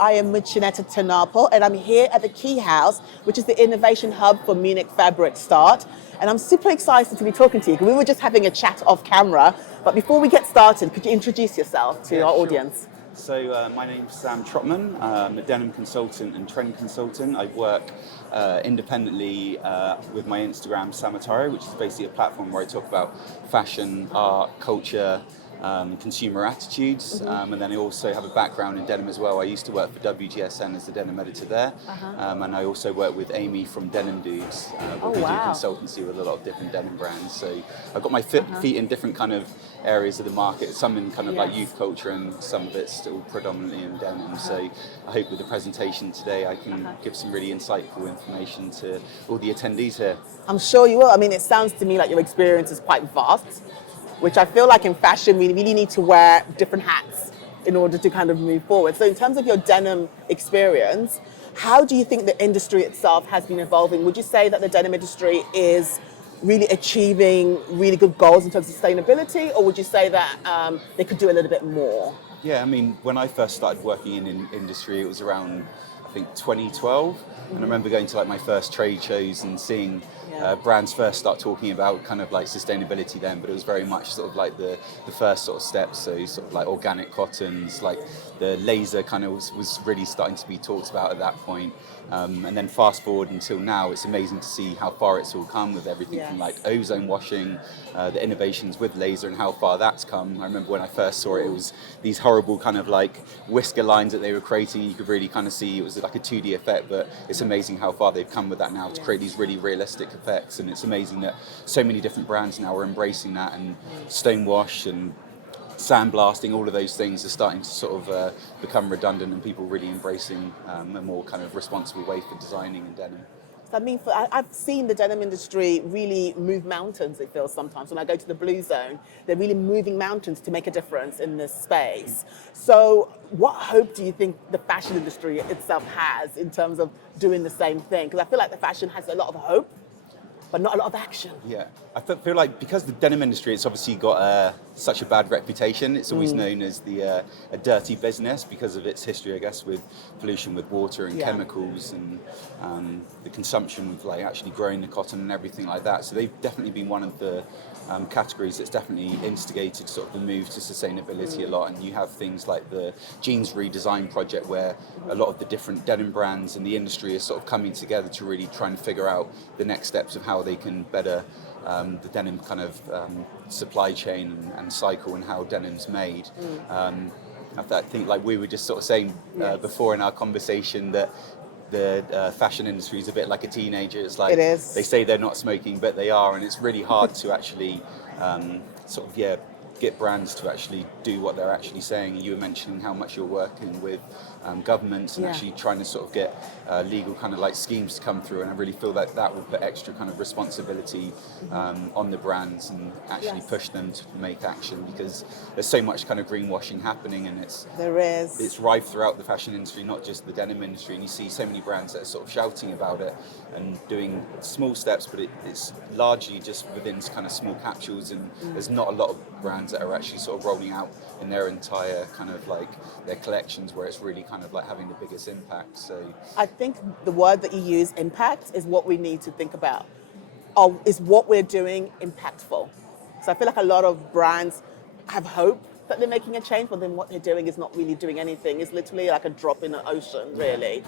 I am Muchaneta to Napel, and I'm here at the Key House, which is the innovation hub for Munich Fabric Start. And I'm super excited to be talking to you, because we were just having a chat off camera. But before we get started, could you introduce yourself to our audience? So my name's Sam Trotman. I'm a denim consultant and trend consultant. I work independently with my Instagram, Samataro, which is basically a platform where I talk about fashion, art, culture, consumer attitudes, and then I also have a background in denim as well. I used to work for WGSN as the denim editor there, and I also work with Amy from Denim Dudes, where we do consultancy with a lot of different denim brands. So I've got my feet in different kind of areas of the market, some in kind of like youth culture and some of it's still predominantly in denim. So I hope with the presentation today I can give some really insightful information to all the attendees here. I'm sure you will. I mean, it sounds to me like your experience is quite vast, which I feel like in fashion we really need to wear different hats in order to kind of move forward. So in terms of your denim experience, how do you think the industry itself has been evolving? Would you say that the denim industry is really achieving really good goals in terms of sustainability, or would you say that they could do a little bit more? Yeah, I mean, when I first started working in industry, it was around, I think, 2012. And I remember going to like my first trade shows and seeing brands first start talking about kind of like sustainability then, but it was very much sort of like the first sort of steps. So sort of like organic cottons, like the laser kind of was really starting to be talked about at that point. And then fast forward until now, it's amazing to see how far it's all come with everything from like ozone washing, the innovations with laser and how far that's come. I remember when I first saw it, it was these horrible kind of like whisker lines that they were creating. You could really kind of see it was like a 2D effect, but it's amazing how far they've come with that now to create these really realistic effects. And it's amazing that so many different brands now are embracing that, and stonewash and sandblasting, all of those things are starting to sort of become redundant, and people really embracing a more kind of responsible way for designing in denim. So I mean, I've seen the denim industry really move mountains, it feels sometimes. When I go to the Blue Zone, they're really moving mountains to make a difference in this space. So what hope do you think the fashion industry itself has in terms of doing the same thing? Because I feel like the fashion has a lot of hope, but not a lot of action. Yeah, I feel like because the denim industry, it's obviously got such a bad reputation. It's always known as a dirty business because of its history, I guess, with pollution with water and chemicals, and the consumption of like actually growing the cotton and everything like that. So they've definitely been one of the categories that's definitely instigated sort of the move to sustainability a lot. And you have things like the jeans redesign project, where a lot of the different denim brands in the industry are sort of coming together to really try and figure out the next steps of how they can better the denim kind of supply chain and cycle, and how denim's made. I think like we were just sort of saying before in our conversation that the fashion industry is a bit like a teenager. It's like they say they're not smoking, but they are, and it's really hard to actually get brands to actually do what they're actually saying. You were mentioning how much you're working with governments and actually trying to sort of get legal kind of like schemes to come through, and I really feel that that will put extra kind of responsibility on the brands and actually push them to make action, because there's so much kind of greenwashing happening, and it's rife throughout the fashion industry, not just the denim industry, and you see so many brands that are sort of shouting about it and doing small steps, but it's largely just within kind of small capsules, and there's not a lot of brands that are actually sort of rolling out in their entire kind of like their collections where it's really kind of like having the biggest impact. So I think the word that you use, impact, is what we need to think about. Is what we're doing impactful? So I feel like a lot of brands have hope that they're making a change, but then what they're doing is not really doing anything. It's literally like a drop in the ocean, really.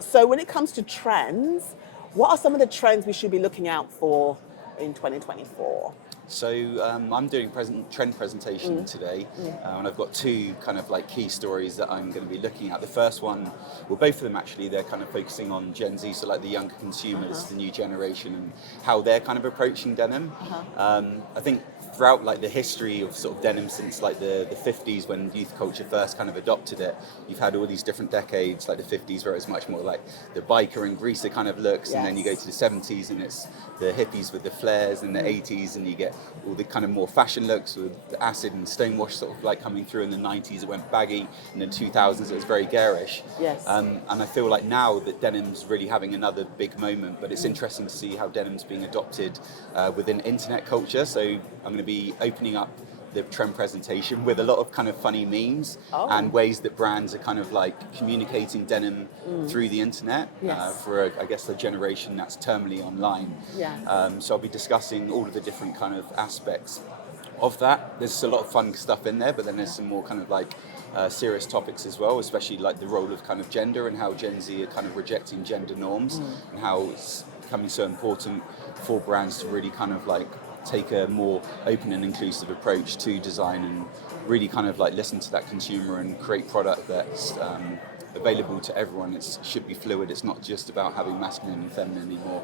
So when it comes to trends, what are some of the trends we should be looking out for in 2024? So I'm doing trend presentation today, and I've got two kind of like key stories that I'm going to be looking at. The first one, well, both of them actually, they're kind of focusing on Gen Z, so like the younger consumers, the new generation, and how they're kind of approaching denim. I think throughout like the history of sort of denim since like the 50s, when youth culture first kind of adopted it, you've had all these different decades, like the 50s where it was much more like the biker and greaser kind of looks, and then you go to the 70s and it's the hippies with the flares, and the 80s and you get all the kind of more fashion looks with the acid and stonewash sort of like coming through. In the 90s it went baggy, and in the 2000s it was very garish. And I feel like now that denim's really having another big moment, but it's interesting to see how denim's being adopted within internet culture. So I'm going to be opening up the trend presentation with a lot of kind of funny memes and ways that brands are kind of like communicating denim through the internet for, I guess, a generation that's terminally online. So I'll be discussing all of the different kind of aspects of that. There's a lot of fun stuff in there, but then there's some more kind of like serious topics as well, especially like the role of kind of gender and how Gen Z are kind of rejecting gender norms and how it's becoming so important for brands to really kind of like take a more open and inclusive approach to design and really kind of like listen to that consumer and create product that's available to everyone. It should be fluid. It's not just about having masculine and feminine anymore.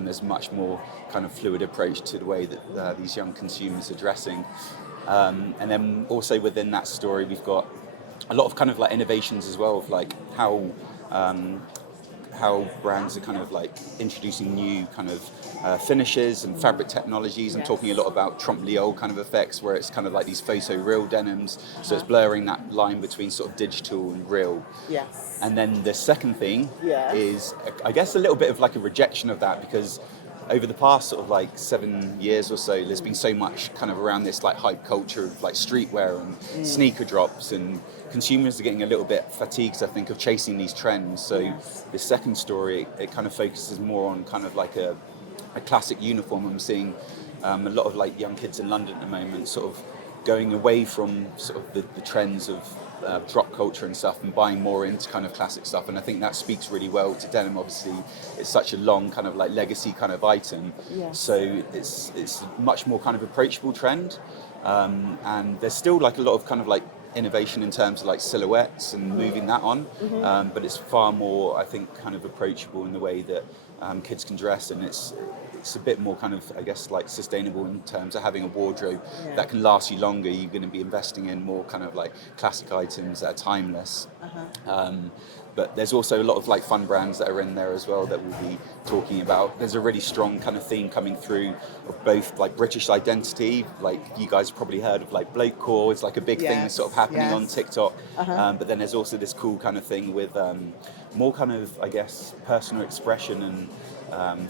There's much more kind of fluid approach to the way that these young consumers are dressing. And then also within that story, we've got a lot of kind of like innovations as well of like how brands are kind of like introducing new kind of finishes and fabric technologies. I'm talking a lot about trompe-l'oeil kind of effects where it's kind of like these photo-real denims. So it's blurring that line between sort of digital and real. And then the second thing is, I guess, a little bit of like a rejection of that, because over the past sort of like 7 years or so, there's been so much kind of around this like hype culture of like streetwear and sneaker drops, and consumers are getting a little bit fatigued, I think, of chasing these trends. So the second story, it kind of focuses more on kind of like a classic uniform. I'm seeing a lot of like young kids in London at the moment sort of going away from sort of the trends of drop culture and stuff and buying more into kind of classic stuff, and I think that speaks really well to denim. Obviously it's such a long kind of like legacy kind of item, so it's a much more kind of approachable trend, and there's still like a lot of kind of like innovation in terms of like silhouettes and moving that on, but it's far more, I think, kind of approachable in the way that kids can dress, and it's a bit more kind of, I guess, like sustainable in terms of having a wardrobe that can last you longer. You're going to be investing in more kind of like classic items that are timeless. But there's also a lot of like fun brands that are in there as well that we'll be talking about. There's a really strong kind of theme coming through of both like British identity, like you guys have probably heard of like blokecore. It's like a big thing that's sort of happening on TikTok. But then there's also this cool kind of thing with more kind of, I guess, personal expression and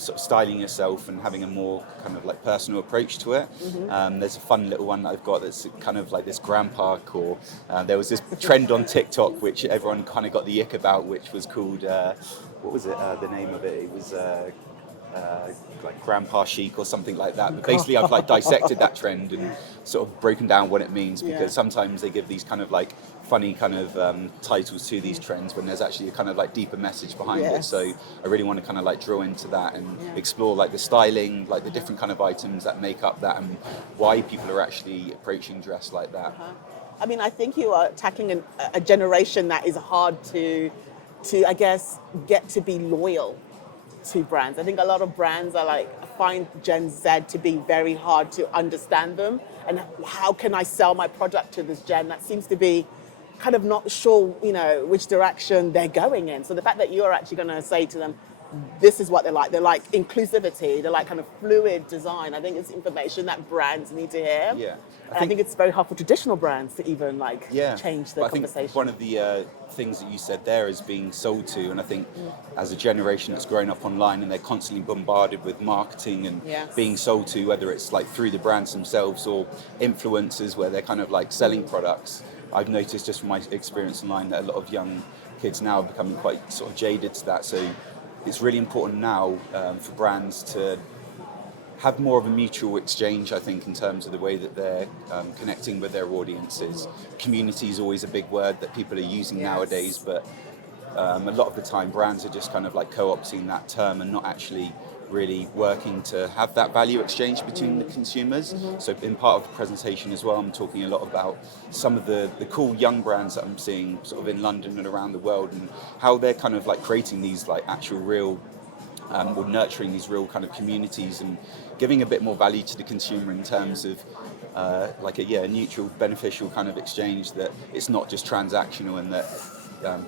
sort of styling yourself and having a more kind of like personal approach to it. There's a fun little one that I've got that's kind of like this grandpa core. There was this trend on TikTok which everyone kind of got the ick about, which was called, what was it, the name of it? It was like grandpa chic or something like that. But basically I've like dissected that trend and sort of broken down what it means, because sometimes they give these kind of like funny kind of titles to these trends when there's actually a kind of like deeper message behind it. So I really want to kind of like drill into that and explore like the styling, like the different kind of items that make up that and why people are actually approaching dress like that. I mean, I think you are tackling a generation that is hard to I guess get to be loyal to brands. I think a lot of brands are like, find Gen Z to be very hard to understand them, and how can I sell my product to this gen that seems to be kind of not sure, you know, which direction they're going in. So the fact that you're actually going to say to them, this is what they're like inclusivity, they're like kind of fluid design. I think it's information that brands need to hear. I think it's very hard for traditional brands to even like change the conversation. I think one of the things that you said there is being sold to, and I think as a generation that's grown up online and they're constantly bombarded with marketing and being sold to, whether it's like through the brands themselves or influencers where they're kind of like selling products. I've noticed just from my experience online that a lot of young kids now are becoming quite sort of jaded to that. So it's really important now for brands to have more of a mutual exchange, I think, in terms of the way that they're connecting with their audiences. Community is always a big word that people are using nowadays, but a lot of the time brands are just kind of like co-opting that term and not actually really working to have that value exchange between the consumers. So in part of the presentation as well, I'm talking a lot about some of the cool young brands that I'm seeing sort of in London and around the world, and how they're kind of like creating these like actual real or nurturing these real kind of communities and giving a bit more value to the consumer in terms of like a neutral, beneficial kind of exchange, that it's not just transactional, and that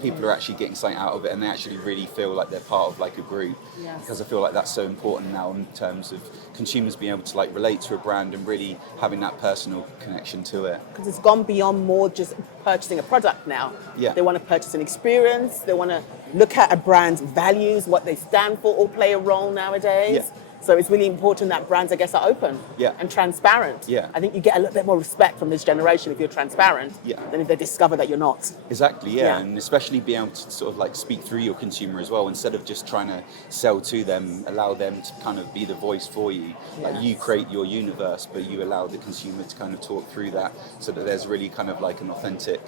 people are actually getting something out of it and they actually really feel like they're part of like a group. Because I feel like that's so important now in terms of consumers being able to like relate to a brand and really having that personal connection to it. Because it's gone beyond more just purchasing a product now. They want to purchase an experience, they want to look at a brand's values, what they stand for, all play a role nowadays. So it's really important that brands, I guess, are open and transparent. Yeah. I think you get a little bit more respect from this generation if you're transparent than if they discover that you're not. Exactly, and especially being able to sort of like speak through your consumer as well, instead of just trying to sell to them, allow them to kind of be the voice for you. Like you create your universe, but you allow the consumer to kind of talk through that, so that there's really kind of like an authentic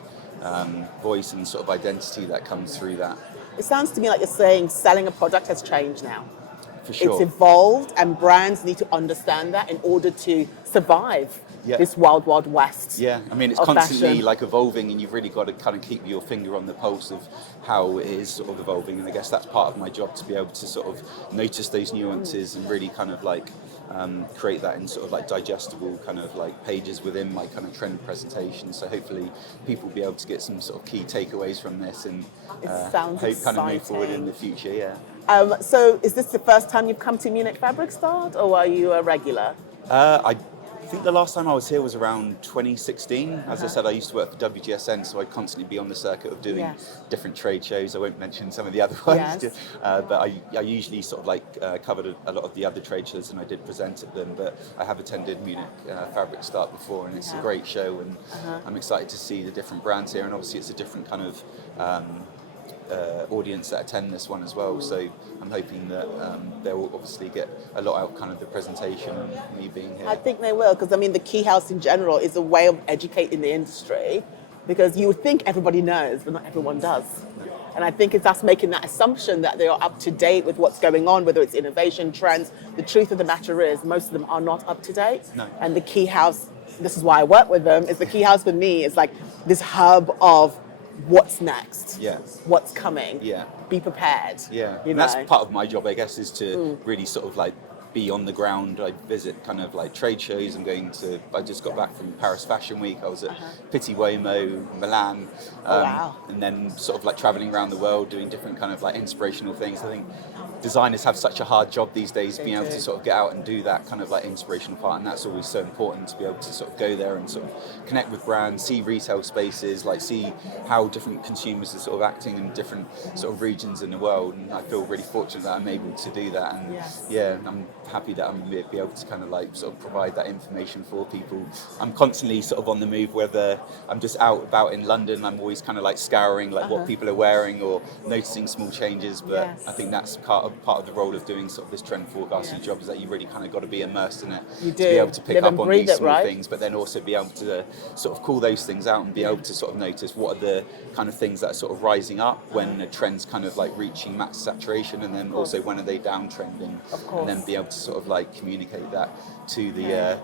voice and sort of identity that comes through that. It sounds to me like you're saying selling a product has changed now. For sure. It's evolved, and brands need to understand that in order to survive this wild, wild west. Yeah, I mean, it's constantly fashion. like evolving, and you've really got to kind of keep your finger on the pulse of how it is sort of evolving. And I guess that's part of my job, to be able to sort of notice those nuances and really kind of like create that in sort of like digestible kind of like pages within my kind of trend presentation. So hopefully people will be able to get some sort of key takeaways from this, and sounds hope kind of move exciting. forward in the future. Yeah. So is this the first time you've come to Munich Fabric Start, or are you a regular? I think the last time I was here was around 2016. As I said, I used to work for WGSN, so I'd constantly be on the circuit of doing different trade shows. I won't mention some of the other ones, but I usually sort of like covered a lot of the other trade shows, and I did present at them. But I have attended Munich Fabric Start before, and it's a great show, and I'm excited to see the different brands here. And obviously, it's a different kind of audience that attend this one as well, so I'm hoping that they'll obviously get a lot out kind of the presentation and me being here. I think they will, because I mean the Key House in general is a way of educating the industry, because you would think everybody knows, but not everyone does. And I think it's us making that assumption that they are up to date with what's going on, whether it's innovation, trends. The truth of the matter is most of them are not up to date. No. And the Key House, this is why I work with them, is the Key House for me is like this hub of what's next, what's coming, be prepared. And that's part of my job, I guess, is to really sort of like be on the ground. I visit kind of like trade shows. I just got back from Paris Fashion Week. I was at Pitti Uomo, Milan, and then sort of like traveling around the world doing different kind of like inspirational things. I think designers have such a hard job these days, being able to sort of get out and do that kind of like inspirational part, and that's always so important, to be able to sort of go there and sort of connect with brands, see retail spaces, like see how different consumers are sort of acting in different sort of regions in the world. And I feel really fortunate that I'm able to do that, and I'm happy that I'm be able to kind of like sort of provide that information for people. I'm constantly sort of on the move, whether I'm just out about in London, I'm always kind of like scouring like what people are wearing or noticing small changes, but I think that's part of the role of doing sort of this trend forecasting job, is that you really kind of got to be immersed in it to be able to pick up on these small things, but then also be able to sort of call those things out and be able to sort of notice what are the kind of things that are sort of rising up when a trend's kind of like reaching max saturation, and then also when are they downtrending, and then be able to sort of like communicate that to the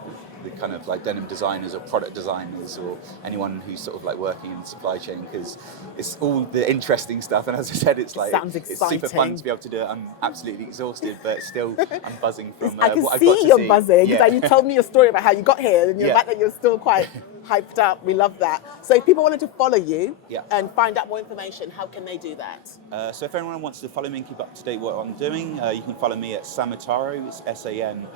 kind of like denim designers or product designers or anyone who's sort of like working in the supply chain, because it's all the interesting stuff. And as I said, it's like it's super fun to be able to do it. I'm absolutely exhausted, but still I'm buzzing from I can what I got see to you're see. buzzing. Like you told me your story about how you got here, and the fact that you're still quite hyped up. We love that. So if people wanted to follow you and find out more information, how can they do that? So if anyone wants to follow me and keep up to date what I'm doing, you can follow me at Samutaro. It's Sanutaro.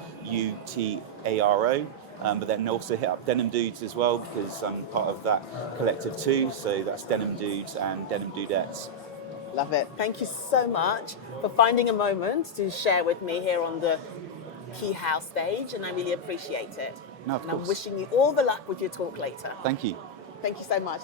But then also hit up Denim Dudes as well, because I'm part of that collective too. So that's Denim Dudes and Denim Dudettes. Love it. Thank you so much for finding a moment to share with me here on the Key House stage, and I really appreciate it. No, of and course. I'm wishing you all the luck with your talk later. Thank you. Thank you so much.